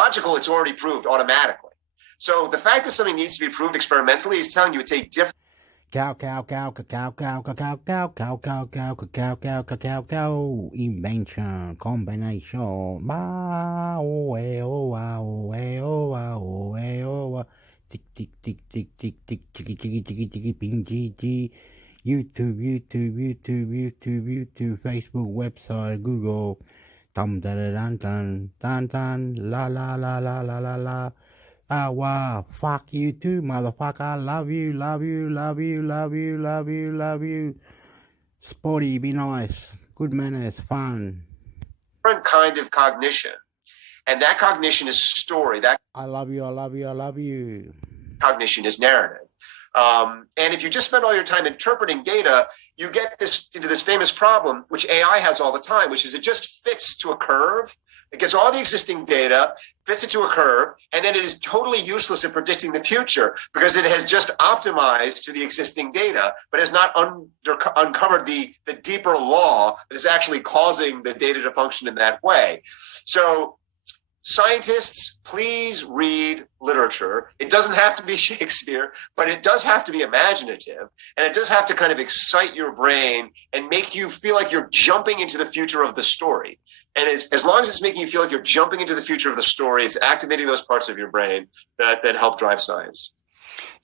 logical, it's already proved automatically. So the fact that something needs to be proved experimentally is telling you it's a different. Cow, cow, cow, cow, cow, cow, cow, cow, cow, cow, cow, cow, cow, cow, cow, cow, invention, combination, ma, oh, oh, oh, oh, oh, tick, tick, tick, tick, tick, tick, ticky, ticky, ticky, ticky, ping, g, YouTube, YouTube, YouTube, YouTube, YouTube, Facebook, website, Google, dum, da, da, dan, dan, dan, dan, la, la, la, la, la, la, la. Wow, fuck you too, motherfucker. Love you, love you, love you, love you, love you, love you. Sporty, be nice. Good manners, fun. Different kind of cognition. And that cognition is story. That I love you, I love you, I love you. Cognition is narrative. And if you just spend all your time interpreting data, you get into this famous problem, which AI has all the time, which is it just fits to a curve. It gets all the existing data, fits it to a curve, and then it is totally useless in predicting the future because it has just optimized to the existing data, but has not uncovered the deeper law that is actually causing the data to function in that way. So scientists, please read literature. It doesn't have to be Shakespeare, but it does have to be imaginative, and it does have to kind of excite your brain and make you feel like you're jumping into the future of the story. And as long as it's making you feel like you're jumping into the future of the story, it's activating those parts of your brain that help drive science.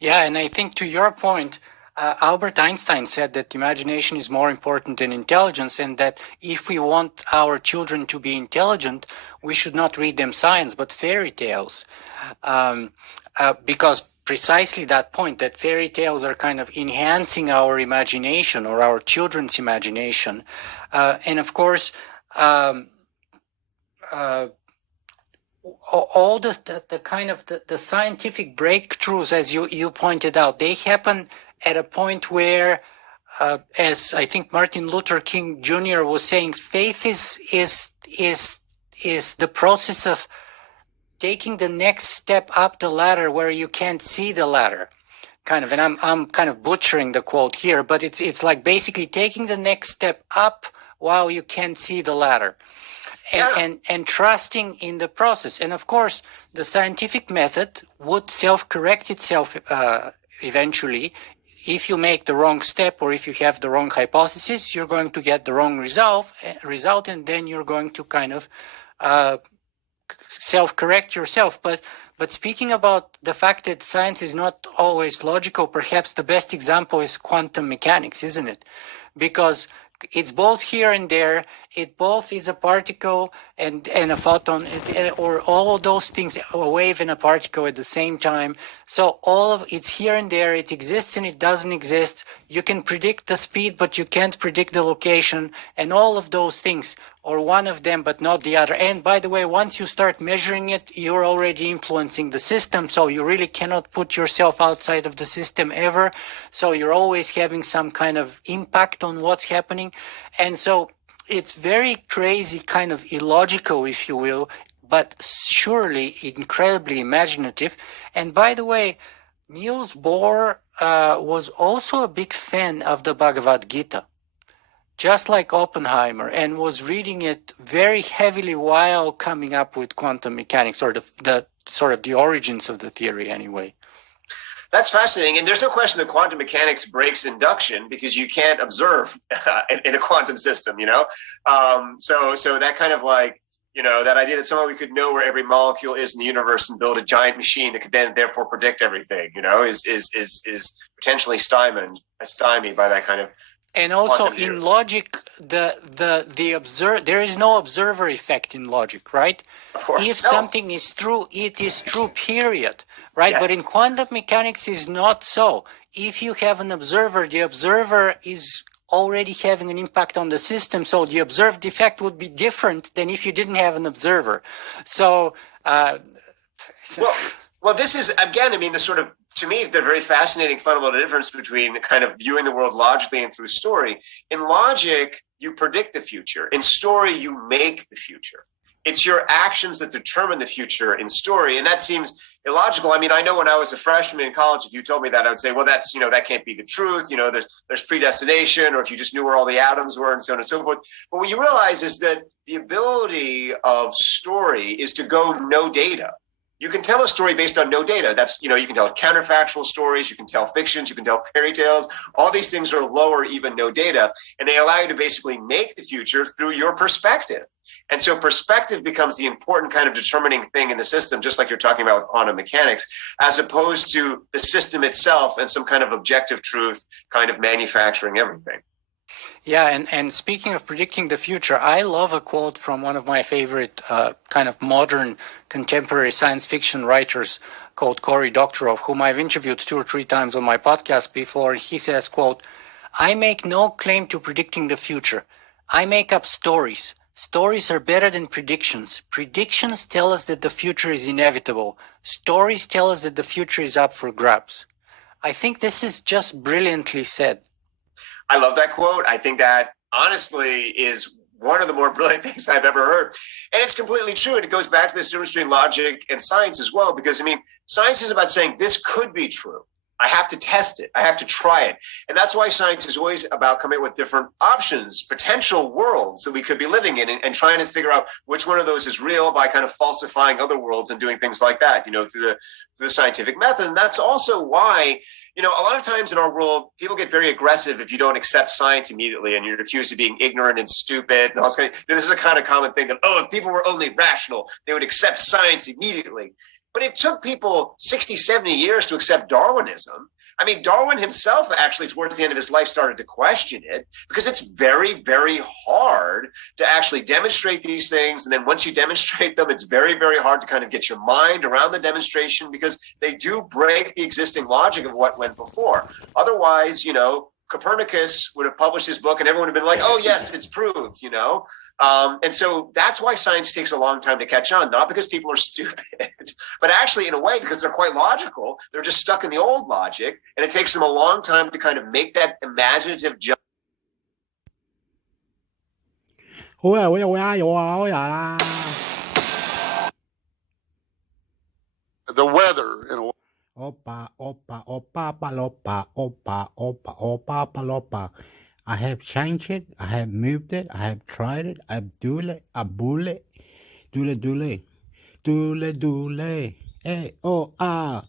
Yeah, and I think to your point, Albert Einstein said that imagination is more important than intelligence, and that if we want our children to be intelligent, we should not read them science, but fairy tales. Because precisely that point, that fairy tales are kind of enhancing our imagination or our children's imagination. And of course, all the kind of the scientific breakthroughs, as you pointed out, they happen at a point where, as I think Martin Luther King Jr. was saying, faith is the process of taking the next step up the ladder where you can't see the ladder. Kind of, and I'm kind of butchering the quote here, but it's like basically taking the next step up while you can't see the ladder. And trusting in the process. And of course, the scientific method would self-correct itself eventually. If you make the wrong step or if you have the wrong hypothesis, you're going to get the wrong result, and then you're going to kind of self-correct yourself. But speaking about the fact that science is not always logical, perhaps the best example is quantum mechanics, isn't it? Because it's both here and there. It both is a particle and a photon, or all of those things, a wave and a particle at the same time. So all of it's here and there. It exists and it doesn't exist. You can predict the speed, but you can't predict the location, and all of those things, or one of them, but not the other. And by the way, once you start measuring it, you're already influencing the system. So you really cannot put yourself outside of the system ever. So you're always having some kind of impact on what's happening. And so it's very crazy, kind of illogical, if you will, but surely incredibly imaginative. And by the way, Niels Bohr was also a big fan of the Bhagavad Gita, just like Oppenheimer, and was reading it very heavily while coming up with quantum mechanics, or the sort of the origins of the theory anyway. That's fascinating. And there's no question that quantum mechanics breaks induction because you can't observe in a quantum system, you know? So that kind of like, you know, that idea that somehow we could know where every molecule is in the universe and build a giant machine that could then therefore predict everything, you know, is potentially stymied by that kind of. And also in logic, there is no observer effect in logic, right? Of course. If something is true, it is true, period, right? Yes. But in quantum mechanics is not so. If you have an observer, the observer is already having an impact on the system, so the observed effect would be different than if you didn't have an observer. So, well, this is, again, I mean, the sort of, to me, the very fascinating fundamental difference between kind of viewing the world logically and through story. In logic, you predict the future. In story, you make the future. It's your actions that determine the future in story. And that seems illogical. I mean, I know when I was a freshman in college, if you told me that, I would say, well, that's, that can't be the truth. There's predestination, or if you just knew where all the atoms were and so on and so forth. But what you realize is that the ability of story is to go no data. You can tell a story based on no data. That's, you can tell counterfactual stories, you can tell fictions, you can tell fairy tales. All these things are low or even no data, and they allow you to basically make the future through your perspective. And so perspective becomes the important kind of determining thing in the system, just like you're talking about with quantum mechanics, as opposed to the system itself and some kind of objective truth kind of manufacturing everything. Yeah, and speaking of predicting the future, I love a quote from one of my favorite kind of modern contemporary science fiction writers called Cory Doctorow, whom I've interviewed 2 or 3 times on my podcast before. He says, quote, "I make no claim to predicting the future. I make up stories. Stories are better than predictions. Predictions tell us that the future is inevitable. Stories tell us that the future is up for grabs." I think this is just brilliantly said. I love that quote. I think that honestly is one of the more brilliant things I've ever heard. And it's completely true. And it goes back to this difference between logic and science as well, because science is about saying this could be true. I have to test it. I have to try it. And that's why science is always about coming up with different options, potential worlds that we could be living in, and trying to figure out which one of those is real by kind of falsifying other worlds and doing things like that, through the scientific method. And that's also why, a lot of times in our world, people get very aggressive if you don't accept science immediately, and you're accused of being ignorant and stupid. And all this this is a kind of common thing that, if people were only rational, they would accept science immediately. But it took people 60, 70 years to accept Darwinism. I mean, Darwin himself actually, towards the end of his life, started to question it, because it's very, very hard to actually demonstrate these things. And then once you demonstrate them, it's very, very hard to kind of get your mind around the demonstration, because they do break the existing logic of what went before. Otherwise, Copernicus would have published his book and everyone would have been like, oh, yes, it's proved, And so that's why science takes a long time to catch on, not because people are stupid, but actually in a way because they're quite logical. They're just stuck in the old logic, and it takes them a long time to kind of make that imaginative jump. The weather, in a way. Opa, opa, opa, palopa, opa, opa, opa, palopa. I have changed it. I have moved it. I have tried it. I've done it. I bull it. Dule, dule. Dule, dule. Hey, oh,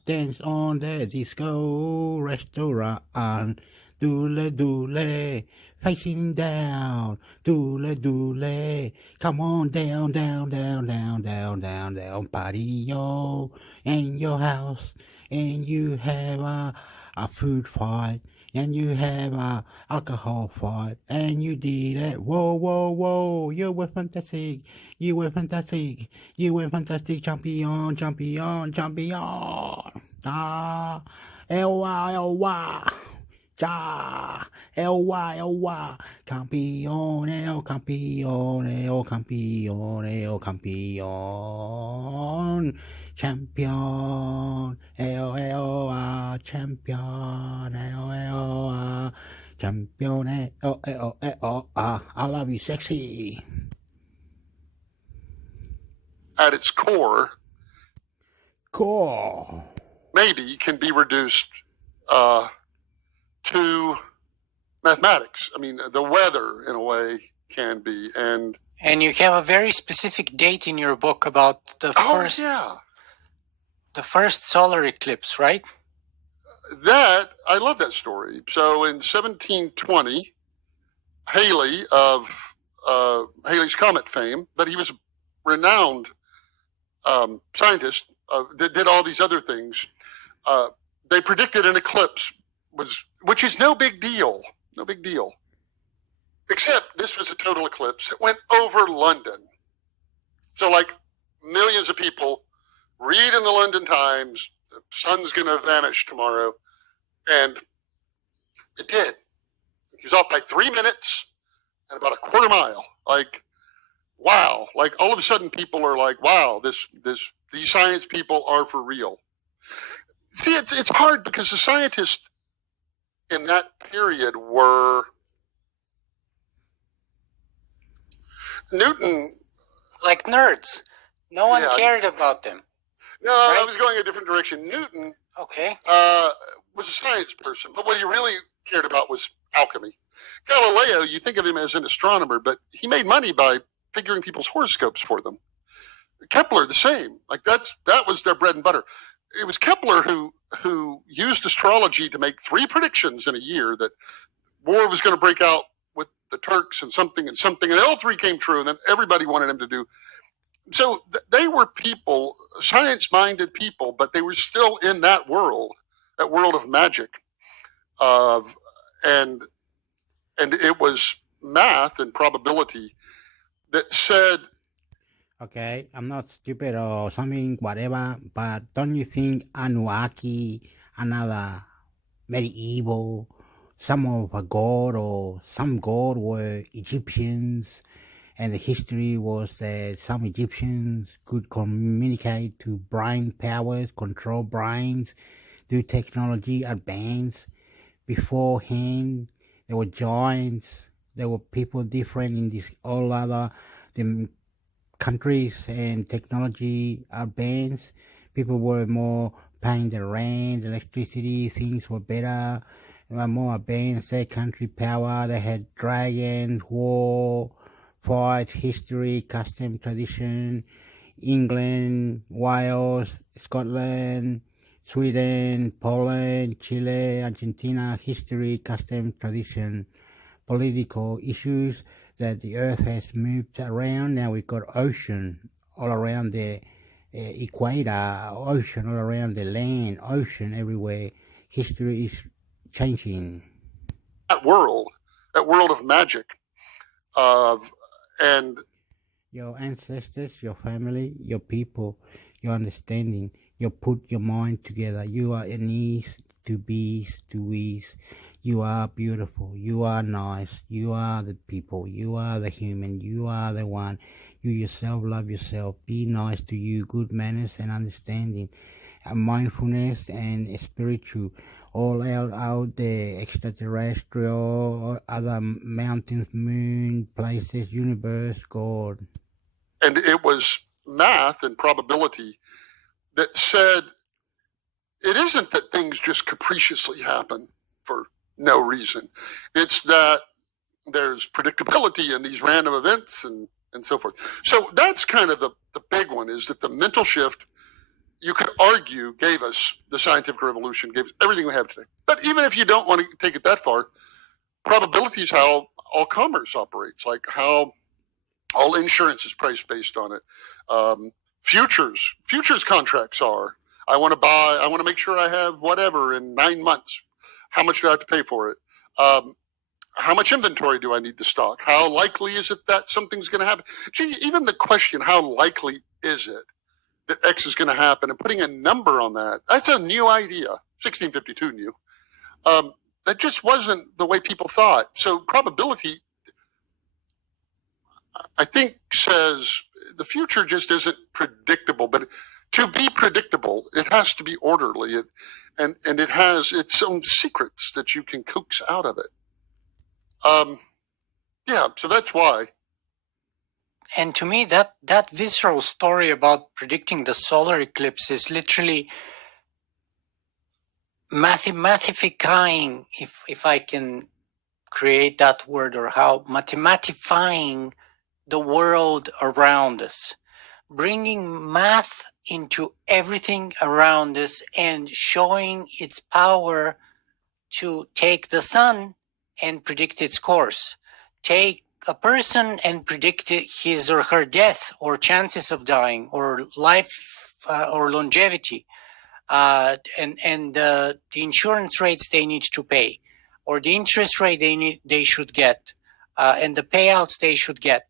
dance on the disco restaurant. Dule, dule. Facing down. Dule, dule. Come on down, down, down, down, down, down, down. Party, yo, in your house. And you have a food fight, and you have a alcohol fight, and you did it. Whoa, whoa, whoa! You were fantastic. You were fantastic. You were fantastic, champion, champion, champion. Ewa, ewa. Ja, ewa, ewa. Campione, oh campione, oh campione, oh campion. Champion, champion, champion, I love you, sexy. At its core, Cool. maybe can be reduced to mathematics. I mean, the weather, in a way, can be. And you have a very specific date in your book about the first solar eclipse, right? I love that story. So in 1720, Halley of Halley's Comet fame, but he was a renowned scientist that did all these other things. They predicted an eclipse, which is no big deal. No big deal. Except this was a total eclipse. It went over London. So like millions of people read in the London Times, the sun's going to vanish tomorrow. And it did. He was off by 3 minutes and about a quarter mile. Like, wow. Like all of a sudden people are like, wow, these science people are for real. See, it's hard because the scientists in that period were Newton like nerds. No one Yeah. cared about them. No, I Right? was going a different direction. Newton Okay. was a science person, but what he really cared about was alchemy. Galileo, you think of him as an astronomer, but he made money by figuring people's horoscopes for them. Kepler, the same. Like that was their bread and butter. It was Kepler who used astrology to make 3 predictions in a year that war was going to break out with the Turks and something, and all 3 came true, and then everybody wanted him to do. So they were people, science-minded people, but they were still in that world of magic, and it was math and probability that said, Okay, I'm not stupid or something, whatever, but don't you think Anunnaki, another medieval, some of a god or some god were Egyptians, and the history was that some Egyptians could communicate to brain powers, control brains, do technology advance. Beforehand, there were giants, there were people different in this all other the countries, and technology advanced. People were more paying the rent, electricity, things were better. They were more advanced. Their country power, they had dragons, war, fight, history, custom, tradition. England, Wales, Scotland, Sweden, Poland, Chile, Argentina, history, custom, tradition, political issues, that the earth has moved around. Now we've got ocean all around the equator, ocean all around the land, ocean everywhere. History is changing. that world of magic, and Your ancestors, your family, your people, your understanding, you put your mind together. You are an east to beast to east. You are beautiful. You are nice. You are the people. You are the human. You are the one. You yourself love yourself. Be nice to you. Good manners and understanding. Mindfulness and spiritual. All out there. Extraterrestrial, other mountains, moon, places, universe, God. and it was math and probability that said it isn't that things just capriciously happen for no reason. It's that there's predictability in these random events and so forth. So that's kind of the big one, is that the mental shift, you could argue, gave us the scientific revolution, gave us everything we have today. But even if you don't want to take it that far, probability is how all commerce operates, like how all insurance is priced based on it. Futures contracts are, I want to make sure I have whatever in 9 months. How much do I have to pay for it? How much inventory do I need to stock? How likely is it that something's going to happen? Gee, even the question, how likely is it that X is going to happen, and putting a number on that, that's a new idea. 1652 new. That just wasn't the way people thought. So probability, I think, says the future just isn't predictable. But to be predictable, it has to be orderly, and it has its own secrets that you can coax out of it. Yeah, so that's why. And to me, that visceral story about predicting the solar eclipse is literally mathifying, if I can create that word, or how mathematifying the world around us, bringing math into everything around us and showing its power to take the sun and predict its course, take a person and predict his or her death or chances of dying or life or longevity, and the insurance rates they need to pay, or the interest rate they should get, and the payouts they should get,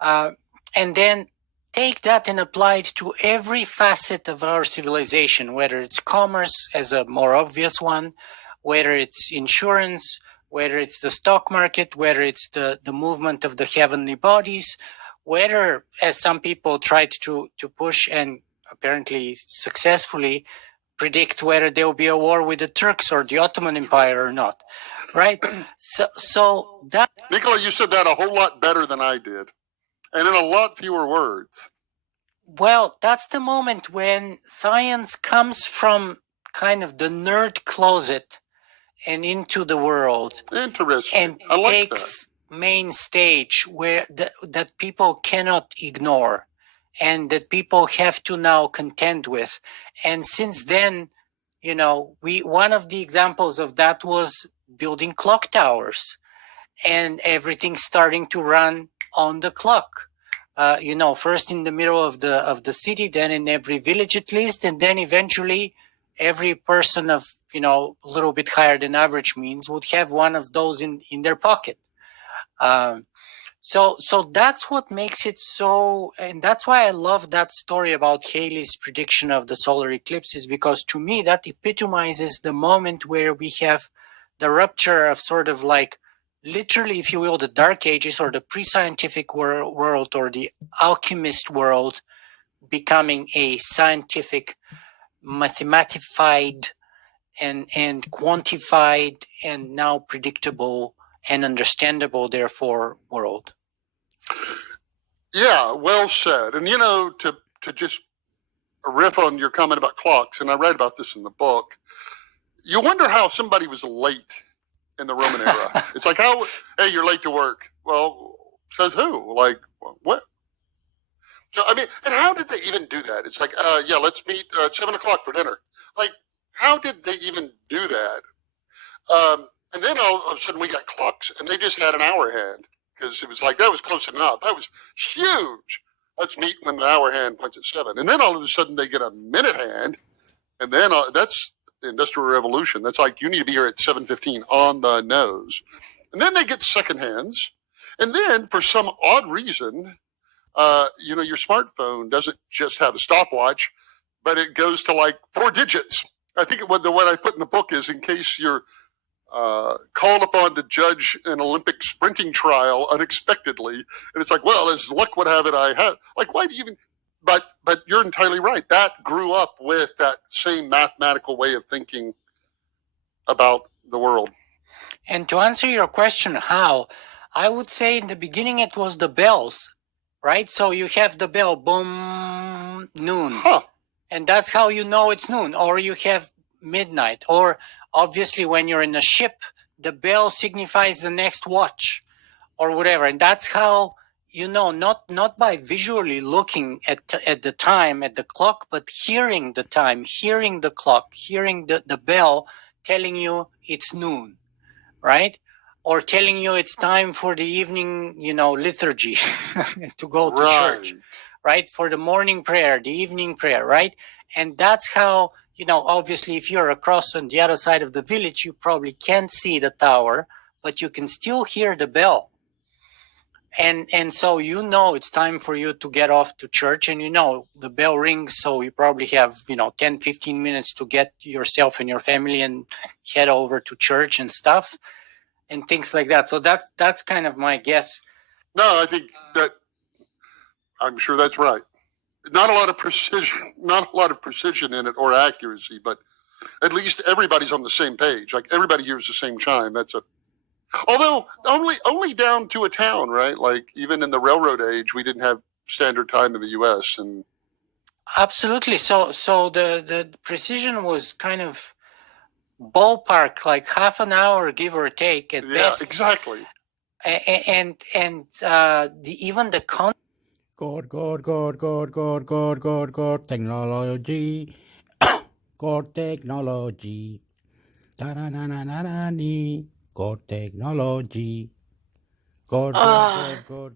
and then take that and apply it to every facet of our civilization, whether it's commerce as a more obvious one, whether it's insurance, whether it's the stock market, whether it's the movement of the heavenly bodies, whether, as some people tried to push and apparently successfully predict, whether there will be a war with the Turks or the Ottoman Empire or not, right? So that... Nicola, you said that a whole lot better than I did. and in a lot fewer words. Well, that's the moment when science comes from kind of the nerd closet and into the world Interesting. and I like takes main stage where that people cannot ignore and that people have to now contend with. And since then, you know, one of the examples of that was building clock towers and everything starting to run on the clock. You know, first in the middle of the city, then in every village at least, and then eventually every person of, you know, a little bit higher than average means would have one of those in their pocket. So that's what makes it so, and that's why I love that story about Halley's prediction of the solar eclipses, because to me that epitomizes the moment where we have the rupture of sort of like, literally, if you will, the Dark Ages or the pre-scientific world or the alchemist world becoming a scientific, mathematified and quantified and now predictable and understandable, therefore, world. Yeah, well said. And, you know, to just riff on your comment about clocks, and I read about this in the book, you wonder how somebody was late in the Roman era. It's like, hey, you're late to work. Well, says who? Like, what? So, I mean, and how did they even do that? It's like, yeah, let's meet at 7 o'clock for dinner. Like, how did they even do that? And then all of a sudden we got clocks, and they just had an hour hand because it was like, that was close enough. That was huge. Let's meet when the hour hand points at 7. And then all of a sudden they get a minute hand, and then that's the Industrial Revolution. That's like, you need to be here at 7:15 on the nose. And then they get second hands. And then for some odd reason, you know, your smartphone doesn't just have a stopwatch, but it goes to like 4 digits. I think what I put in the book is, in case you're called upon to judge an Olympic sprinting trial unexpectedly, and it's like, well, as luck would have it, I have. Like, why do you even? But you're entirely right. That grew up with that same mathematical way of thinking about the world. And to answer your question, how, I would say in the beginning it was the bells, right? So you have the bell, boom, noon. Huh. And that's how you know it's noon. Or you have midnight. Or obviously when you're in a ship, the bell signifies the next watch or whatever. And that's how, you know, not by visually looking at the time, at the clock, but hearing the time, hearing the clock, hearing the bell telling you it's noon, right? Or telling you it's time for the evening, you know, liturgy to go to church, right? For the morning prayer, the evening prayer, right? And that's how, you know, obviously if you're across on the other side of the village, you probably can't see the tower, but you can still hear the bell. And so, you know, it's time for you to get off to church, and, you know, the bell rings. So you probably have, you know, 10, 15 minutes to get yourself and your family and head over to church and stuff and things like that. So that's kind of my guess. No, I think that I'm sure that's right. Not a lot of precision in it or accuracy, but at least everybody's on the same page. Like, everybody hears the same chime. Although only down to a town, right? Like, even in the railroad age, we didn't have standard time in the U.S. and absolutely. So the precision was kind of ballpark, like half an hour, give or take, at best. Yeah, exactly. And even the God, technology. God, technology. Ta-na-na-na-na-na-ni. God, technology. God.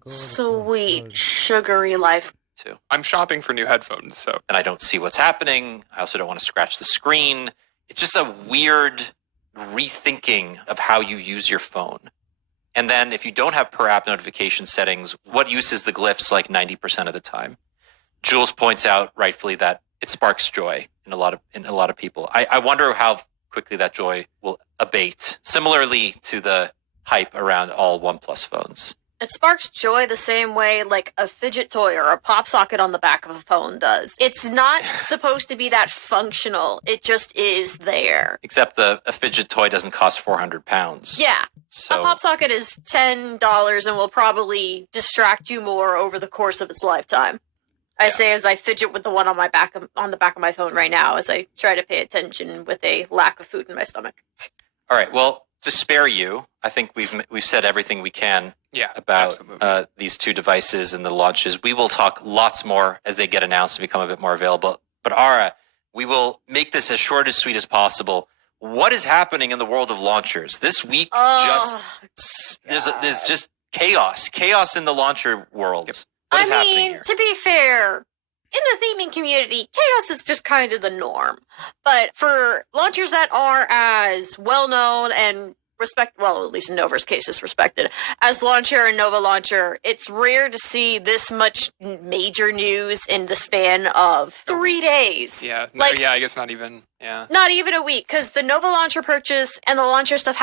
Sweet, sugary life. Too. I'm shopping for new headphones, so. And I don't see what's happening. I also don't want to scratch the screen. It's just a weird rethinking of how you use your phone. And then if you don't have per app notification settings, what use is the glyphs like 90% of the time? Jules points out rightfully that it sparks joy in a lot of people. I wonder how quickly that joy will abate. Similarly to the hype around all OnePlus phones. It sparks joy the same way like a fidget toy or a pop socket on the back of a phone does. It's not supposed to be that functional. It just is there. Except a fidget toy doesn't cost 400 pounds. Yeah. So A pop socket is $10 and will probably distract you more over the course of its lifetime. I say as I fidget with the one on the back of my phone right now as I try to pay attention with a lack of food in my stomach. all right. Well, to spare you, I think we've said everything we can about these two devices and the launches. We will talk lots more as they get announced and become a bit more available. But Ara, we will make this as short and sweet as possible. What is happening in the world of launchers this week? There's just chaos in the launcher world. Yep. What is happening here? To be fair, in the theming community, chaos is just kind of the norm. But for launchers that are as well-known and at least in Nova's case is respected, as Launcher and Nova Launcher, it's rare to see this much major news in the span of 3 days. Yeah, I guess not even, Not even a week, because the Nova Launcher purchase and the Launcher stuff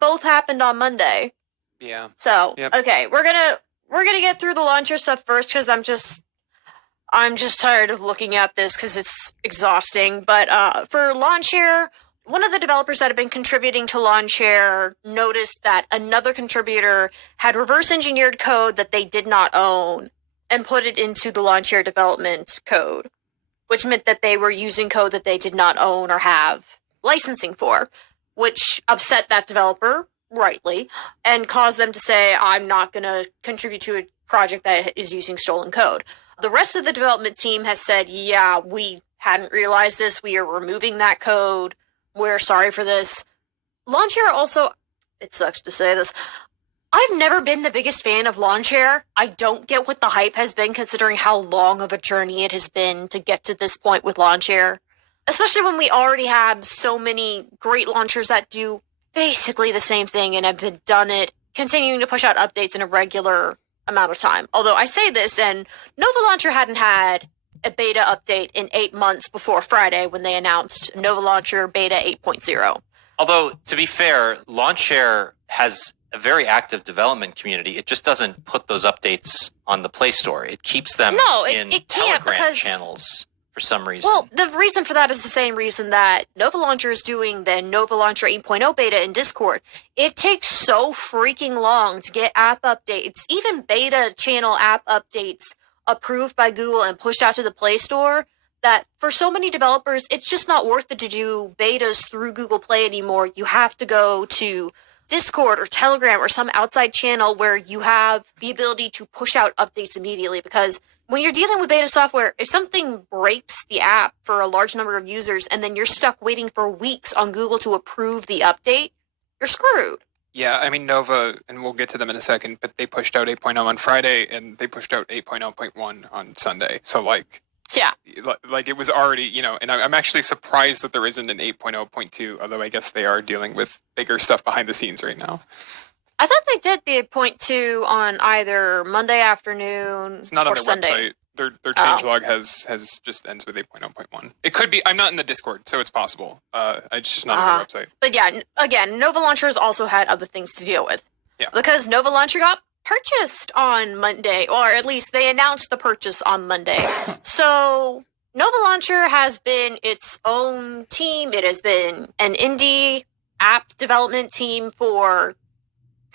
both happened on Monday. Yeah. So, okay, we're gonna get through the Launcher stuff first, because I'm just tired of looking at this because it's exhausting. But for Launcher, one of the developers that have been contributing to Launcher noticed that another contributor had reverse engineered code that they did not own and put it into the Launcher development code, which meant that they were using code that they did not own or have licensing for, which upset that developer, rightly, and caused them to say, I'm not going to contribute to a project that is using stolen code. The rest of the development team has said, yeah, we hadn't realized this. We are removing that code. We're sorry for this. Launcher also, it sucks to say this, I've never been the biggest fan of Launcher. I don't get what the hype has been considering how long of a journey it has been to get to this point with Launcher. Especially when we already have so many great launchers that do basically the same thing and have done it, continuing to push out updates in a regular amount of time. Although I say this, and Nova Launcher hadn't had a beta update in 8 months before Friday when they announced Nova Launcher Beta 8.0. Although, to be fair, Launcher has a very active development community. It just doesn't put those updates on the Play Store. It keeps them in Telegram channels for some reason. Well, the reason for that is the same reason that Nova Launcher is doing the Nova Launcher 8.0 beta in Discord. It takes so freaking long to get app updates, even beta channel app updates, approved by Google and pushed out to the Play Store, that for so many developers, it's just not worth it to do betas through Google Play anymore. You have to go to Discord or Telegram or some outside channel where you have the ability to push out updates immediately, because when you're dealing with beta software, if something breaks the app for a large number of users and then you're stuck waiting for weeks on Google to approve the update, you're screwed. Yeah, I mean, Nova, and we'll get to them in a second, but they pushed out 8.0 on Friday, and they pushed out 8.0.1 on Sunday. So, it was already, and I'm actually surprised that there isn't an 8.0.2, although I guess they are dealing with bigger stuff behind the scenes right now. I thought they did the 8.2 on either Monday afternoon It's not on or their Sunday. website. Their changelog has just ends with 8.0.1. It could be. I'm not in the Discord, so it's possible. It's just not on their website. But yeah, again, Nova Launcher has also had other things to deal with. Yeah. Because Nova Launcher got purchased on Monday, or at least they announced the purchase on Monday. So Nova Launcher has been its own team. It has been an indie app development team for,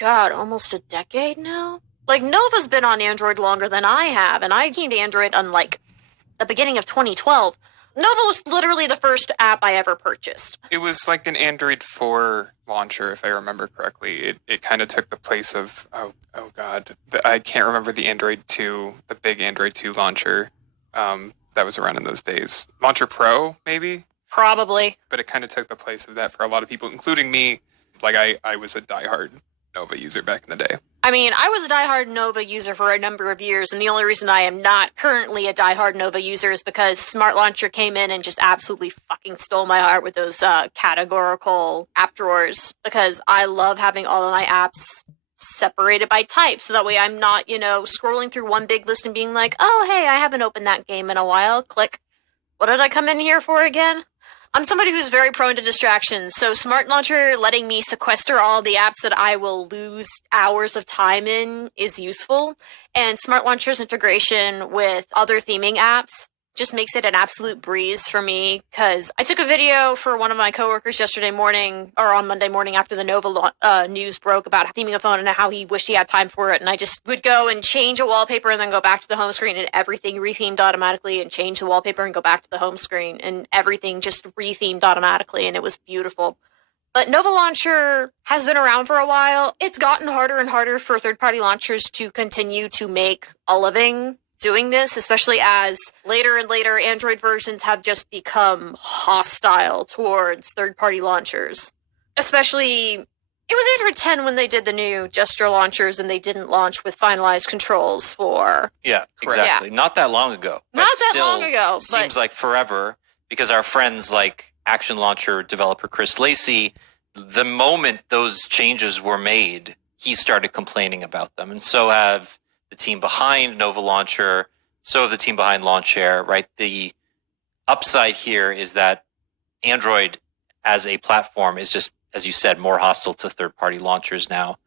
almost a decade now. Nova's been on Android longer than I have, and I came to Android on, the beginning of 2012. Nova was literally the first app I ever purchased. It was like an Android 4 launcher, if I remember correctly. It kind of took the place of, I can't remember the Android 2, the big Android 2 launcher that was around in those days. Launcher Pro, maybe? Probably. But it kind of took the place of that for a lot of people, including me. I was a diehard Nova user back in the day. I mean, I was a diehard Nova user for a number of years, and the only reason I am not currently a diehard Nova user is because Smart Launcher came in and just absolutely fucking stole my heart with those categorical app drawers, because I love having all of my apps separated by type, so that way I'm not, scrolling through one big list and being like, oh, hey, I haven't opened that game in a while. Click. What did I come in here for again? I'm somebody who's very prone to distractions, so Smart Launcher letting me sequester all the apps that I will lose hours of time in is useful. And Smart Launcher's integration with other theming apps just makes it an absolute breeze for me, because I took a video for one of my coworkers yesterday morning, or on Monday morning after the Nova news broke about theming a phone and how he wished he had time for it, and I just would go and change a wallpaper and then go back to the home screen and everything rethemed automatically, and change the wallpaper and go back to the home screen and everything just rethemed automatically, and it was beautiful. But Nova Launcher has been around for a while. It's gotten harder and harder for third-party launchers to continue to make a living doing this, especially as later and later Android versions have just become hostile towards third-party launchers. Especially, it was Android 10 when they did the new gesture launchers and they didn't launch with finalized controls for... Yeah, exactly. Yeah. Not that long ago. Not that still long ago, but... Seems like forever, because our friends like Action Launcher developer Chris Lacey, the moment those changes were made, he started complaining about them. And so have the team behind Nova Launcher, so the team behind Launchshare, right? The upside here is that Android as a platform is just, as you said, more hostile to third-party launchers now.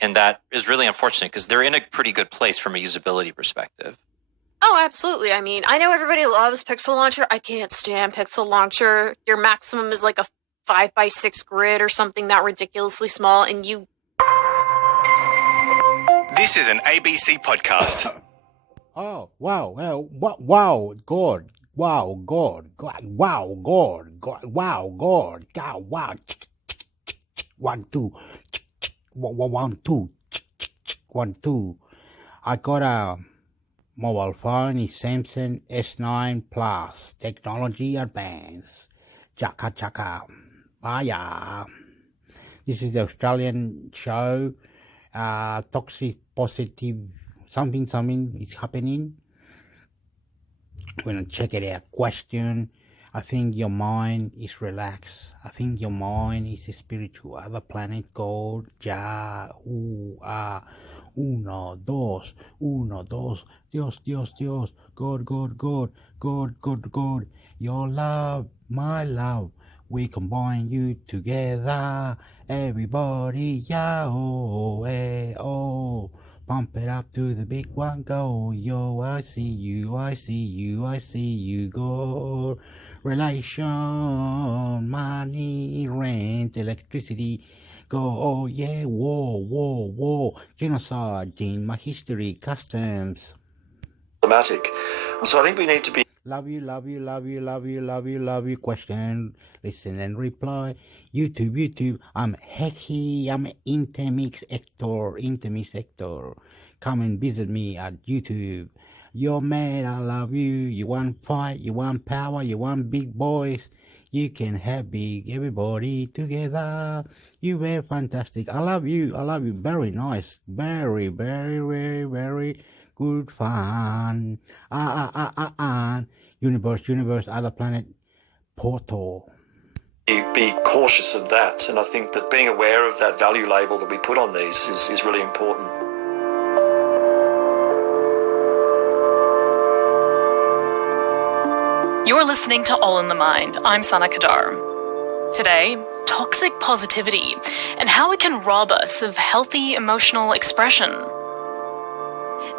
And that is really unfortunate because they're in a pretty good place from a usability perspective. Oh, absolutely. I mean, I know everybody loves Pixel Launcher. I can't stand Pixel Launcher. Your maximum is like a 5x6 grid or something that ridiculously small, and you... This is an ABC podcast. Oh, wow, wow, God, wow, God, wow, God, wow, God, wow, 1, 2, 1, 2, 1, 2. I got a mobile phone, it's Samsung S9 Plus, technology advanced, chaka, yeah. This is the Australian show. Toxic positive something is happening. We're gonna check it out. Question: I think your mind is relaxed. I think your mind is a spiritual other planet called uno, dos, Dios, God, your love, my love. We combine you together, everybody, oh, pump it up to the big one, go, yo, I see you, go, relation, money, rent, electricity, go, oh yeah, war, genocide, in my history, customs. Problematic. So I think we need to be... Love you. Question, listen and reply. YouTube. I'm Hecky. I'm intermix hector. Come and visit me at YouTube. You're mad, I love you. You want fight, you want power, you want big boys. You can have big everybody together. You were fantastic. I love you. Very nice. Very good fun. Universe, other planet, portal. Be cautious of that, and I think that being aware of that value label that we put on these is really important. You're listening to All in the Mind. I'm Sana Kadar. Today, toxic positivity and how it can rob us of healthy emotional expression.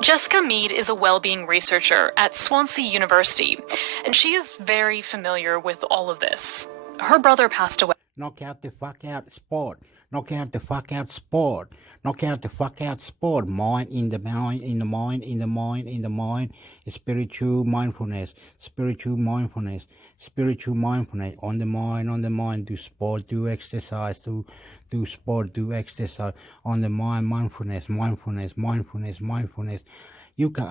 Jessica Mead is a well-being researcher at Swansea University, and she is very familiar with all of this. Her brother passed away. Knock out the fuck out sport. Mind in the mind. Spiritual mindfulness. On the mind. Do sport, do exercise. Do exercise. On the mind, mindfulness. You can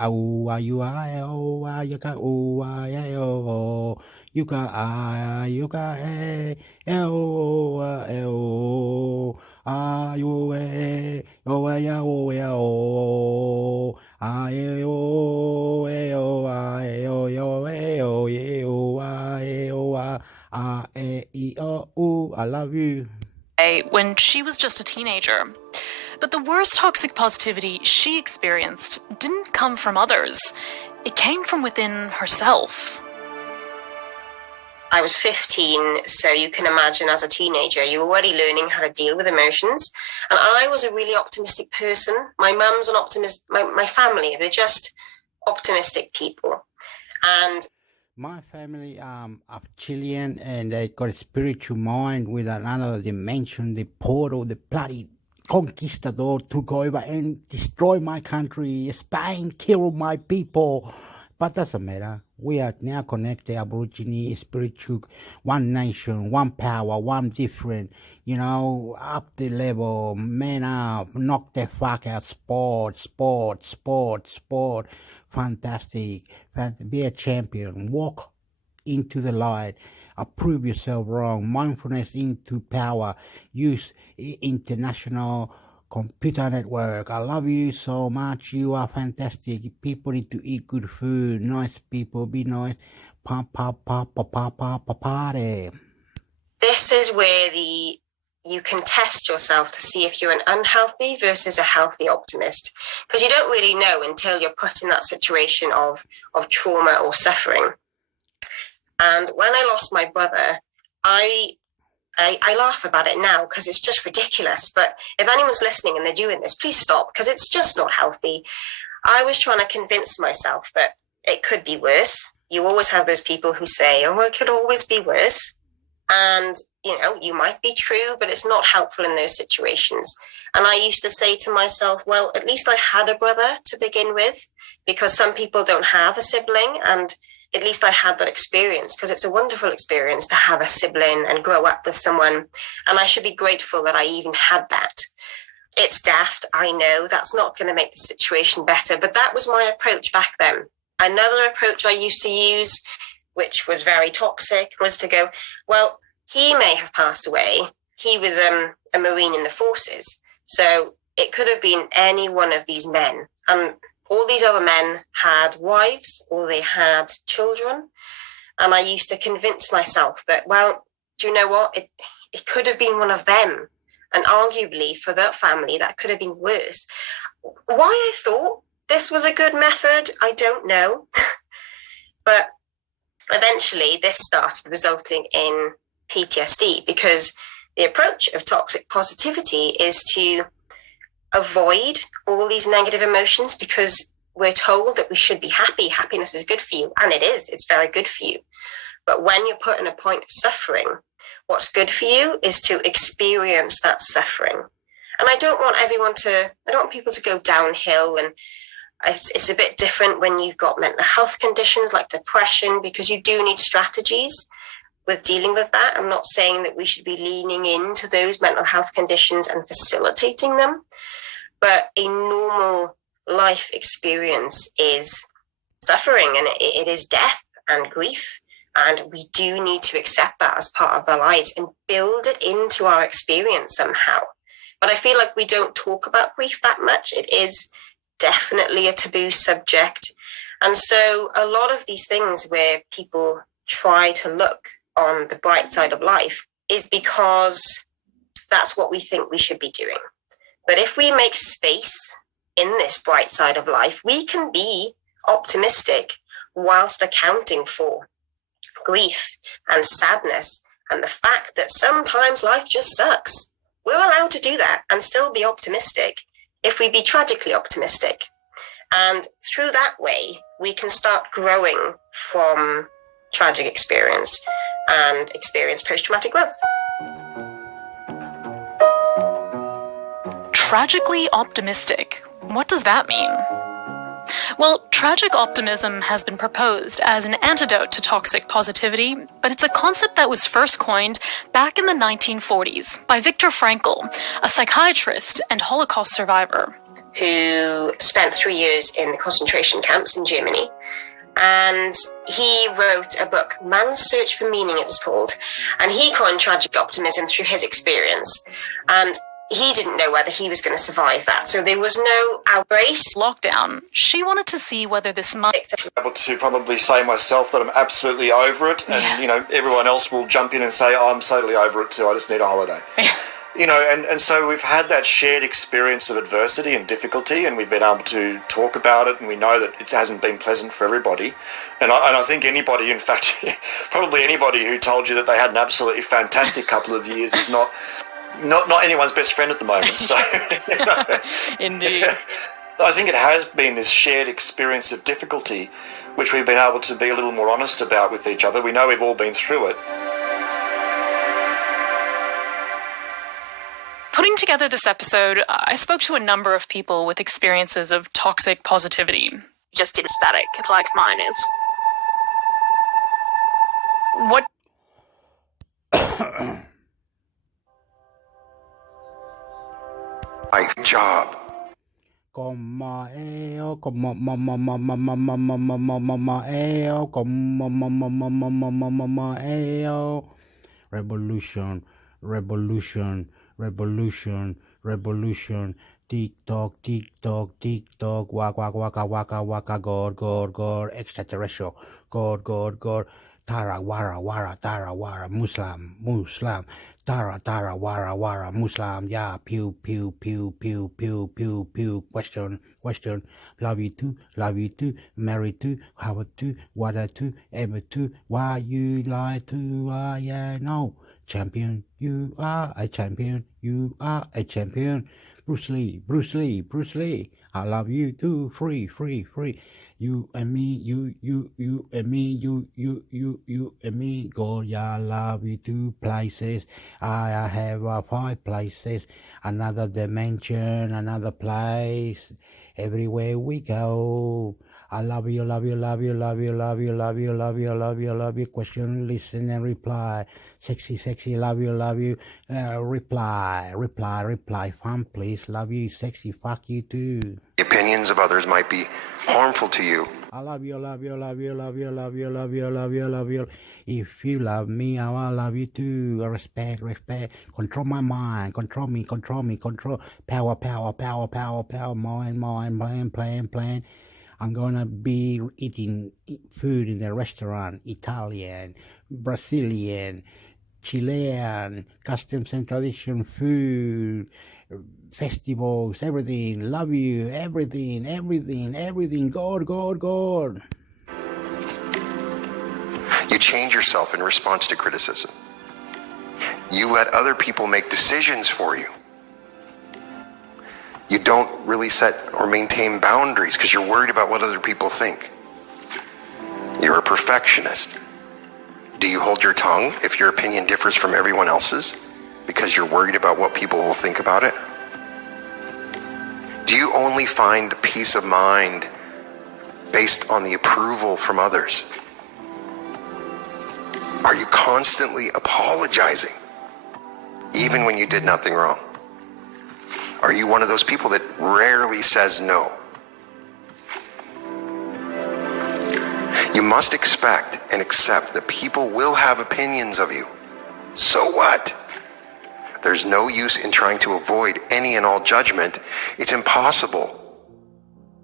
you can I love you. When she was just a teenager. But the worst toxic positivity she experienced didn't come from others. It came from within herself. I was 15, so you can imagine as a teenager, you're already learning how to deal with emotions. And I was a really optimistic person. My mum's an optimist. My family, they're just optimistic people. And my family are Chilean, and they got a spiritual mind with another dimension, the portal, the bloody conquistador took over and destroyed my country. Spain killed my people. But doesn't matter. We are now connected, Aborigine, spiritual, one nation, one power, one different, up the level, man up, knock the fuck out, sport. Fantastic. Be a champion. Walk into the light. Prove yourself wrong. Mindfulness into power. Use international computer network. I love you so much. You are fantastic. People need to eat good food. Nice people. Be nice. Party. This is where you can test yourself to see if you're an unhealthy versus a healthy optimist, because you don't really know until you're put in that situation of trauma or suffering. And when I lost my brother, I laugh about it now because it's just ridiculous. But if anyone's listening and they're doing this, please stop, because it's just not healthy. I was trying to convince myself that it could be worse. You always have those people who say, oh, well, it could always be worse. And, you might be true, but it's not helpful in those situations. And I used to say to myself, well, at least I had a brother to begin with, because some people don't have a sibling. And at least I had that experience, because it's a wonderful experience to have a sibling and grow up with someone. And I should be grateful that I even had that. It's daft, I know, that's not going to make the situation better, but that was my approach back then. Another approach I used to use, which was very toxic, was to go, well, he may have passed away. He was a Marine in the forces. So it could have been any one of these men. And all these other men had wives or they had children. And I used to convince myself that, well, do you know what? It could have been one of them. And arguably for that family, that could have been worse. Why I thought this was a good method, I don't know. But eventually this started resulting in PTSD, because the approach of toxic positivity is to avoid all these negative emotions, because we're told that we should be happy. Happiness is good for you. And it is. It's very good for you. But when you're put in a point of suffering, what's good for you is to experience that suffering. And I don't want people to go downhill. And it's a bit different when you've got mental health conditions like depression, because you do need strategies with dealing with that. I'm not saying that we should be leaning into those mental health conditions and facilitating them, but a normal life experience is suffering, and it is death and grief. And we do need to accept that as part of our lives and build it into our experience somehow. But I feel like we don't talk about grief that much. It is definitely a taboo subject. And so a lot of these things where people try to look on the bright side of life is because that's what we think we should be doing. But if we make space in this bright side of life, we can be optimistic whilst accounting for grief and sadness and the fact that sometimes life just sucks. We're allowed to do that and still be optimistic if we be tragically optimistic. And through that way, we can start growing from tragic experience and experience post-traumatic growth. Tragically optimistic. What does that mean? Well, tragic optimism has been proposed as an antidote to toxic positivity, but it's a concept that was first coined back in the 1940s by Viktor Frankl, a psychiatrist and Holocaust survivor, who spent 3 years in the concentration camps in Germany. And he wrote a book, Man's Search for Meaning, it was called. And he coined tragic optimism through his experience. And he didn't know whether he was going to survive that. So there was no outbrace. Lockdown. She wanted to see whether this might... I'm able to probably say myself that I'm absolutely over it. And, everyone else will jump in and say, oh, I'm totally over it too. I just need a holiday. You know, and so we've had that shared experience of adversity and difficulty, and we've been able to talk about it, and we know that it hasn't been pleasant for everybody. And I think anybody, in fact, probably anybody who told you that they had an absolutely fantastic couple of years is not anyone's best friend at the moment. So, you know, Indeed. I think it has been this shared experience of difficulty, which we've been able to be a little more honest about with each other. We know we've all been through it. Putting together this episode, I spoke to a number of people with experiences of toxic positivity. Just ecstatic, like mine is. What? My job. Como eo, como mama eo, como mama eo. Revolution, revolution, revolution, revolution. Tick tock, waka waka waka waka, God, extraterrestrial, God, Tara wara, Tara wara, Muslim, Tara wara, Muslim, yeah, pew, question, love you too, married too, how to, what to, ever to, why you lie to, yeah, no, champion, you are a champion, Bruce Lee, I love you too, free, you and me, you and me, you and me, God, yeah, I love you two places, I have 5 places, another dimension, another place, everywhere we go, I love you, question, listen and reply, sexy, love you, reply, fun, please, love you, sexy, fuck you too. The opinions of others might be harmful to you. I love you. If you love me, I will love you too. Respect. Control my mind. Control me. Power. Mind, plan. I'm gonna be eating food in the restaurant, Italian, Brazilian, Chilean, customs and tradition food, festivals, everything, love you, everything, God. You change yourself in response to criticism. You let other people make decisions for you. You don't really set or maintain boundaries because you're worried about what other people think. You're a perfectionist. Do you hold your tongue if your opinion differs from everyone else's because you're worried about what people will think about it? Do you only find peace of mind based on the approval from others? Are you constantly apologizing, even when you did nothing wrong? Are you one of those people that rarely says no? You must expect and accept that people will have opinions of you. So what? There's no use in trying to avoid any and all judgment. It's impossible.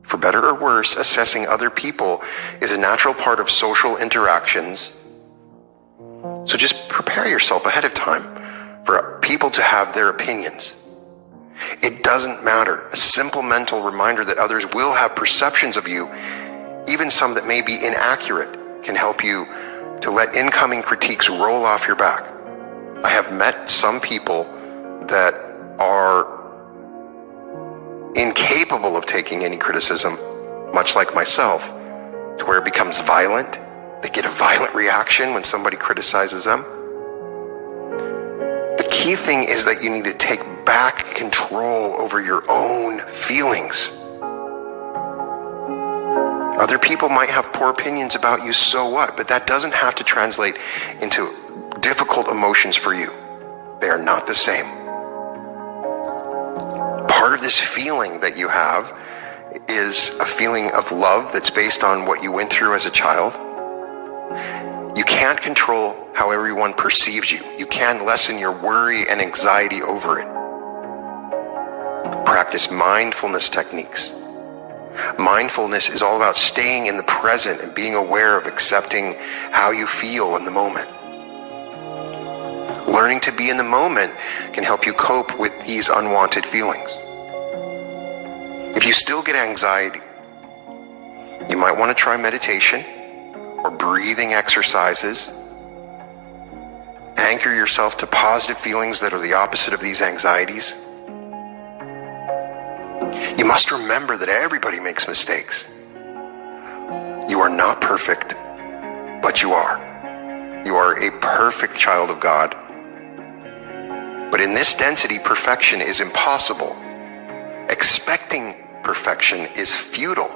For better or worse, assessing other people is a natural part of social interactions. So just prepare yourself ahead of time for people to have their opinions. It doesn't matter. A simple mental reminder that others will have perceptions of you, even some that may be inaccurate, can help you to let incoming critiques roll off your back. I have met some people that are incapable of taking any criticism, much like myself, to where it becomes violent. They get a violent reaction when somebody criticizes them. The key thing is that you need to take back control over your own feelings. Other people might have poor opinions about you, so what? But that doesn't have to translate into difficult emotions for you. They are not the same. Part of this feeling that you have is a feeling of love that's based on what you went through as a child. You can't control how everyone perceives you. You can lessen your worry and anxiety over it. Practice mindfulness techniques. Mindfulness is all about staying in the present and being aware of accepting how you feel in the moment. Learning to be in the moment can help you cope with these unwanted feelings. If you still get anxiety, you might want to try meditation or breathing exercises. Anchor yourself to positive feelings that are the opposite of these anxieties. You must remember that everybody makes mistakes. You are not perfect, but you are. You are a perfect child of God. But in this density, perfection is impossible. Expecting perfection is futile.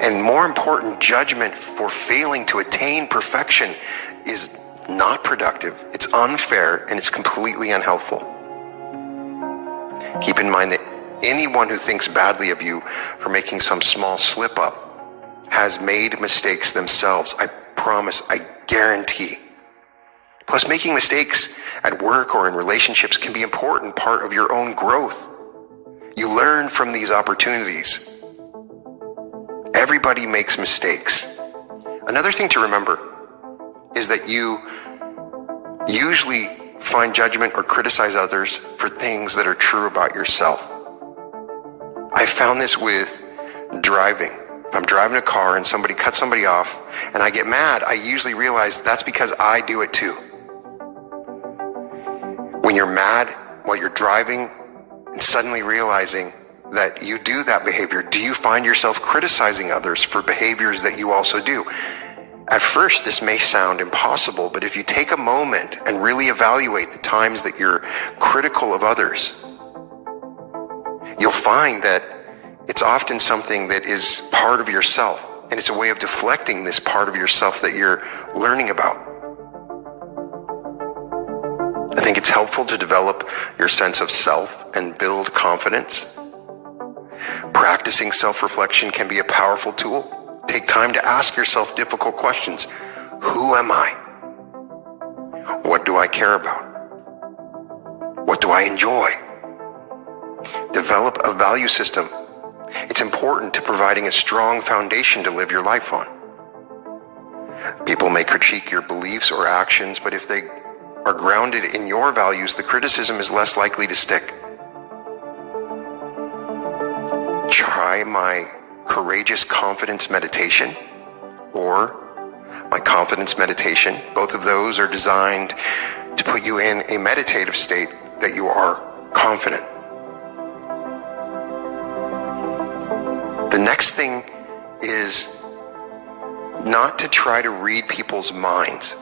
And more important, judgment for failing to attain perfection is not productive, it's unfair, and it's completely unhelpful. Keep in mind that anyone who thinks badly of you for making some small slip up has made mistakes themselves. I promise, I guarantee. Plus, making mistakes at work or in relationships can be an important part of your own growth. You learn from these opportunities. Everybody makes mistakes. Another thing to remember is that you usually find judgment or criticize others for things that are true about yourself. I found this with driving. If I'm driving a car and somebody cuts somebody off and I get mad, I usually realize that's because I do it too. When you're mad while you're driving and suddenly realizing that you do that behavior, do you find yourself criticizing others for behaviors that you also do? At first, this may sound impossible, but if you take a moment and really evaluate the times that you're critical of others, you'll find that it's often something that is part of yourself, and it's a way of deflecting this part of yourself that you're learning about. I think it's helpful to develop your sense of self and build confidence. Practicing self-reflection can be a powerful tool. Take time to ask yourself difficult questions. Who am I? What do I care about? What do I enjoy? Develop a value system. It's important to providing a strong foundation to live your life on. People may critique your beliefs or actions, but if they are grounded in your values, the criticism is less likely to stick. Try my courageous confidence meditation or my confidence meditation. Both of those are designed to put you in a meditative state that you are confident. The next thing is not to try to read people's minds.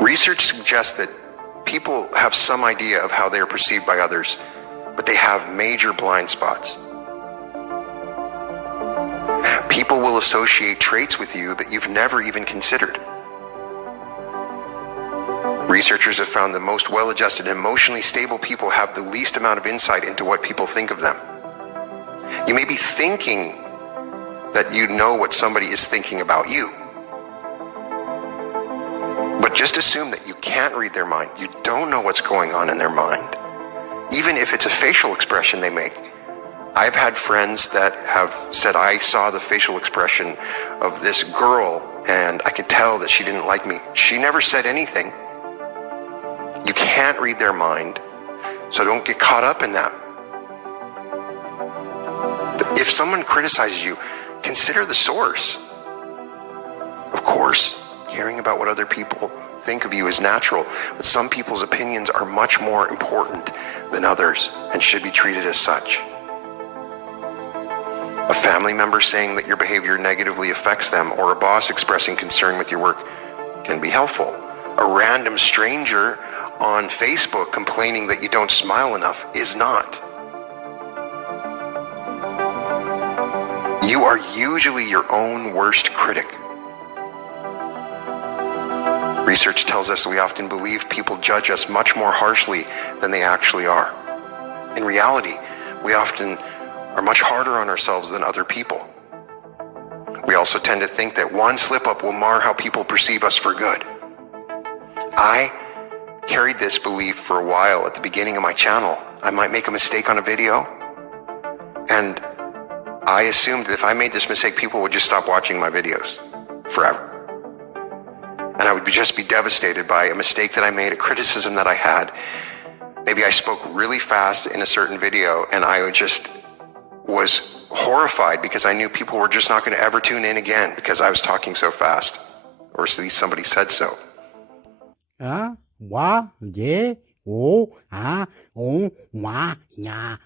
Research suggests that people have some idea of how they are perceived by others, but they have major blind spots. People will associate traits with you that you've never even considered. Researchers have found the most well-adjusted and emotionally stable people have the least amount of insight into what people think of them. You may be thinking that you know what somebody is thinking about you, but just assume that you can't read their mind. You don't know what's going on in their mind, even if it's a facial expression they make. I've had friends that have said, I saw the facial expression of this girl and I could tell that she didn't like me. She never said anything. You can't read their mind, so don't get caught up in that. If someone criticizes you, consider the source. Of course, caring about what other people think of you is natural, but some people's opinions are much more important than others and should be treated as such. A family member saying that your behavior negatively affects them, or a boss expressing concern with your work, can be helpful. A random stranger on Facebook complaining that you don't smile enough is not. You are usually your own worst critic. Research tells us we often believe people judge us much more harshly than they actually are. In reality, we often are much harder on ourselves than other people. We also tend to think that one slip-up will mar how people perceive us for good. I carried this belief for a while at the beginning of my channel. I might make a mistake on a video, and I assumed that if I made this mistake, people would just stop watching my videos forever. And I would just be devastated by a mistake that I made, a criticism that I had. Maybe I spoke really fast in a certain video and I just was horrified because I knew people were just not going to ever tune in again because I was talking so fast. Or at least somebody said so. Wa, yeah, oh, oh, wa, ya,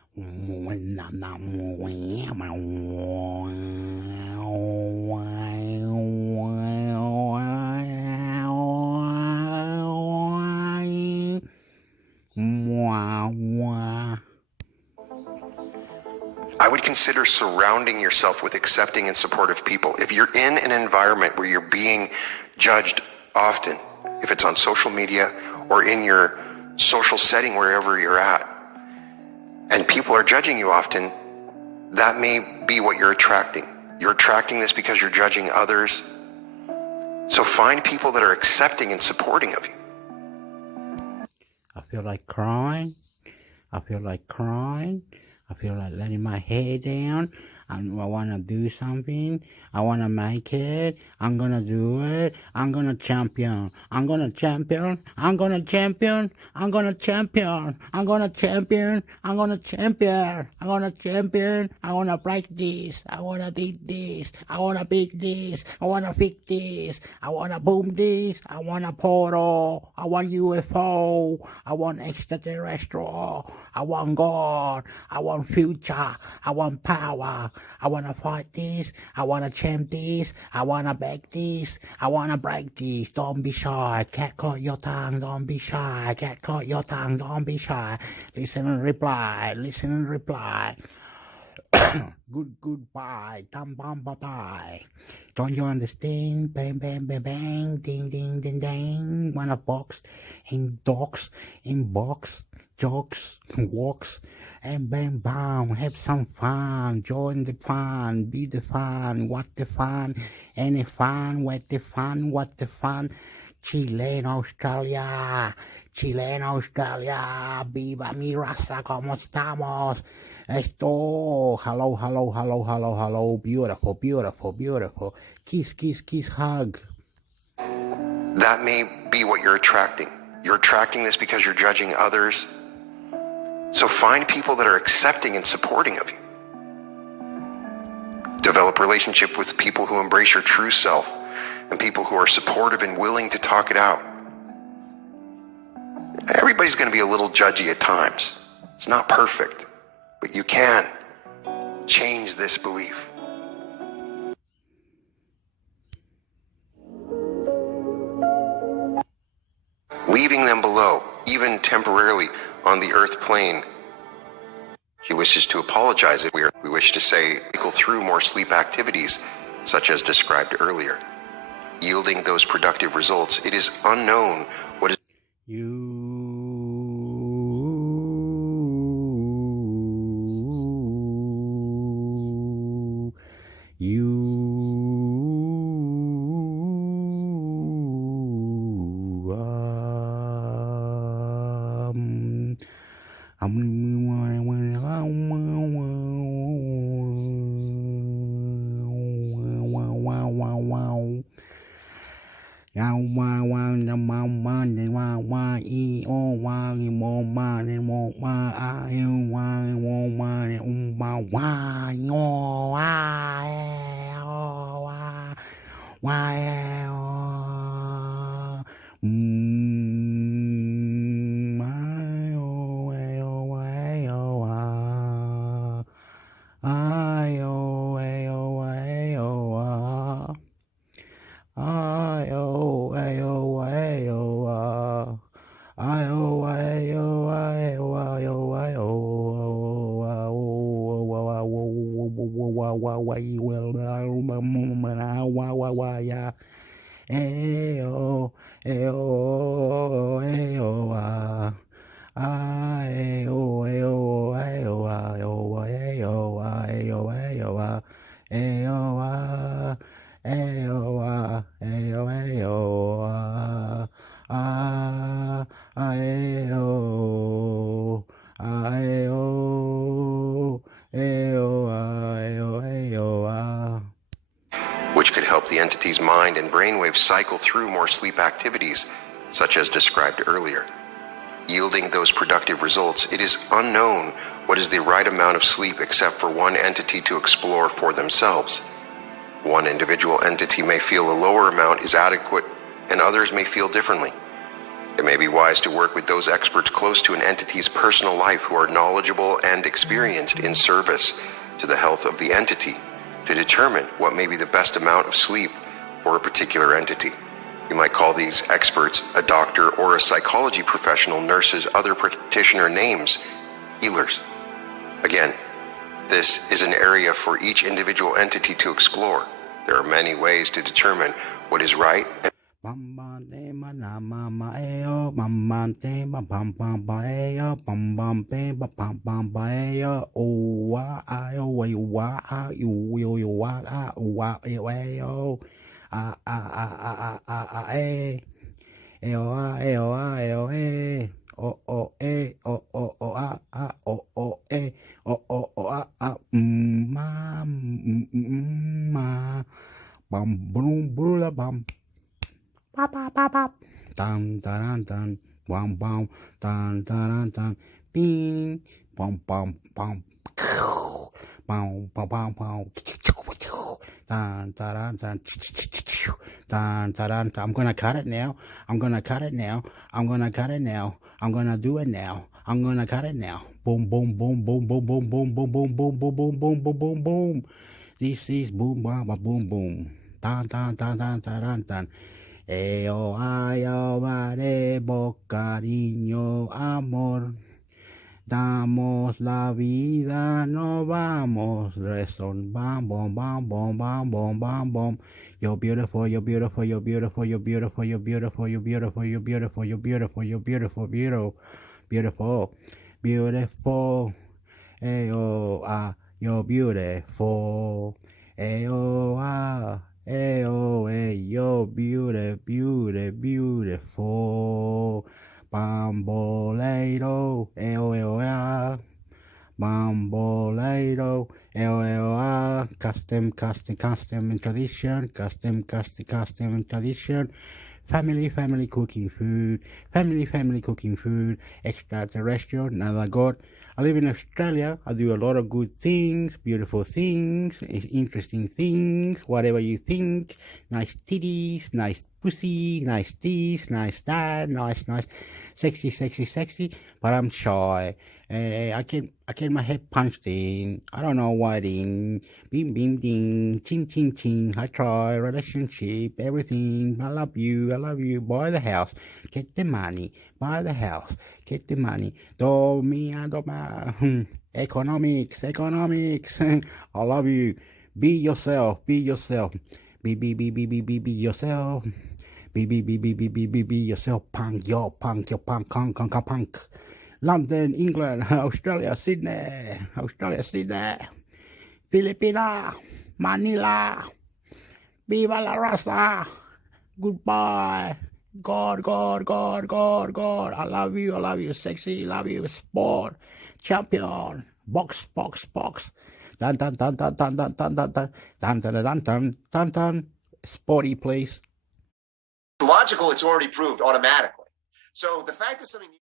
I would consider surrounding yourself with accepting and supportive people. If you're in an environment where you're being judged often, if it's on social media or in your social setting, wherever you're at, and people are judging you often, that may be what you're attracting. You're attracting this because you're judging others. So find people that are accepting and supporting of you. I feel like crying. I feel like crying. I feel like letting my hair down. I want to do something. I want to make it. I'm going to do it. I'm going to champion. I'm going to champion. I'm going to champion. I'm going to champion. I'm going to champion. I'm going to champion. I'm going to champion. I want to break this. I want to beat this. I want to beat this. I want to fix this. I want to boom this. I want a portal. I want UFO. I want extraterrestrial. I want God. I want future. I want power. I want to fight this. I want to champ this. I want to break this. I want to break this. Don't be shy. Cat caught your tongue. Don't be shy. Cat caught your tongue. Don't be shy. Listen and reply. Listen and reply. Goodbye. Tam bam bye. Don't you understand? Bang bang bang bang. Ding ding ding ding. Wanna box in dogs in box jokes walks and bang bam. Have some fun. Join the fun. Be the fun. What the fun? Any fun? What the fun? What the fun? Chile, Australia, viva mi raza, como estamos? Esto, hello, beautiful, kiss, hug. That may be what you're attracting. You're attracting this because you're judging others. So find people that are accepting and supporting of you. Develop relationship with people who embrace your true self and people who are supportive and willing to talk it out. Everybody's going to be a little judgy at times. It's not perfect, but you can change this belief. Leaving them below, even temporarily, on the earth plane. She wishes to apologize if we wish to say, cycle through more sleep activities, such as described earlier. Yielding those productive results, it is unknown what is which could help help the entity's mind and brainwaves cycle through more sleep activities, such as described earlier. Yielding those productive results, it is unknown what is the right amount of sleep except for one entity to explore for themselves. One individual entity may feel a lower amount is adequate, and others may feel differently. It may be wise to work with those experts close to an entity's personal life who are knowledgeable and experienced in service to the health of the entity to determine what may be the best amount of sleep for a particular entity. You might call these experts a doctor or a psychology professional, nurses, other practitioner names, healers. Again, this is an area for each individual entity to explore. There are many ways to determine what is right. Bum boom bula bum. Ba ba ba ba. Dun dun dun. Bum bum. Dun dun dun. Bing. Bum bum bum. Bum bum bum bum. Dun dun dun. Dun dun dun. I'm gonna cut it now. I'm gonna cut it now. I'm gonna cut it now. I'm gonna do it now. I'm gonna cut it now. Boom boom boom boom boom boom boom boom boom boom boom boom boom boom boom boom. This is boom ba ba boom boom. Dun dun dun dun dun dun. Eo ayo varemos cariño amor. Damos la vida, no vamos. Reson bam bom bam bom bam bom bam bom. You're beautiful, you're beautiful, you're beautiful, you're beautiful, you're beautiful, you're beautiful, you're beautiful, you're beautiful, you're beautiful, beautiful, beautiful, beautiful. Eo ah, you're beautiful. Eo ah. Ayo, ayo, beautiful. Bamboleo, ayo, bamboleo, ayo, custom and tradition, custom and tradition. Family cooking food, family cooking food, extraterrestrial, another god. I live in Australia. I do a lot of good things, beautiful things, interesting things, whatever you think. Nice titties, nice pussy, nice this, nice that, nice, sexy. But I'm shy. I get my head punched in. I don't know what in. Bing, bing, ding. Ching. I try. Relationship. Everything. I love you. Buy the house. Get the money. Buy the house. Get the money. Economics. I love you. Be yourself. Be yourself. Be yourself. Be yourself. Punk. London, England, Australia, Sydney, Filipina, Manila, Viva la raza, goodbye, God, I love you, sexy, love you, sport, champion, box, dun, sporty place. Logical, it's already proved automatically. So the fact that something